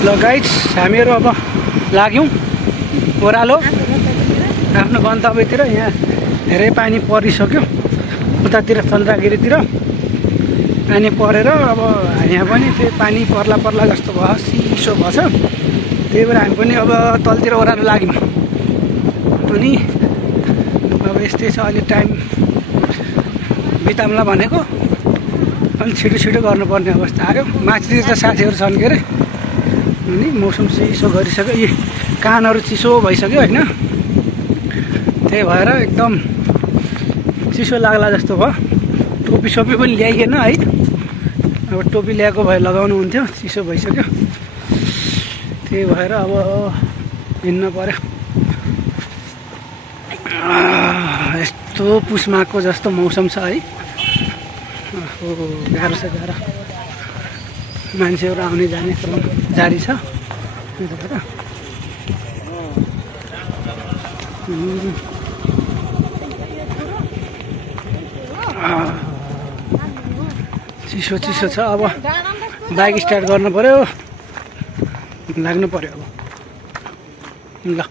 ल गाइड्स हामीहरू अब लाग्यौँ ओह्रालो आफ्नो गन्तव्यतिर। यहाँ धेरै पानी परिसक्यो उतातिर चन्द्रगिरीतिर पानी परेर अब यहाँ पनि त्यो पानी पर्ला पर्ला जस्तो भयो, चिसो भएछ। त्यही भएर हामी पनि अब तलतिर ओह्रालो लाग्यौँ। अनि अब यस्तै छ, अलि टाइम बिताउँला भनेको अनि छिटो छिटो गर्नुपर्ने अवस्था आयो। माथितिर त साथीहरू छन् के अरे। अनि मौसम चिसो गरिसक्यो, यी कानहरू चिसो भइसक्यो होइन। त्यही भएर एकदम चिसो लाग्ला जस्तो भयो। टोपी सोपी पनि ल्याइएन है, अब टोपी ल्याएको भए लगाउनु हुन्थ्यो, चिसो भइसक्यो। त्यही भएर अब हिँड्न पर्यो। यस्तो पुसमाको जस्तो मौसम छ है। गाह्रो छ, गाह्रो। मान्छेहरू आउने जाने क्रम जारी छ। चिसो चिसो छ। अब बाइक स्टार्ट गर्नु पर्यो, लाग्नु पर्यो अब। ल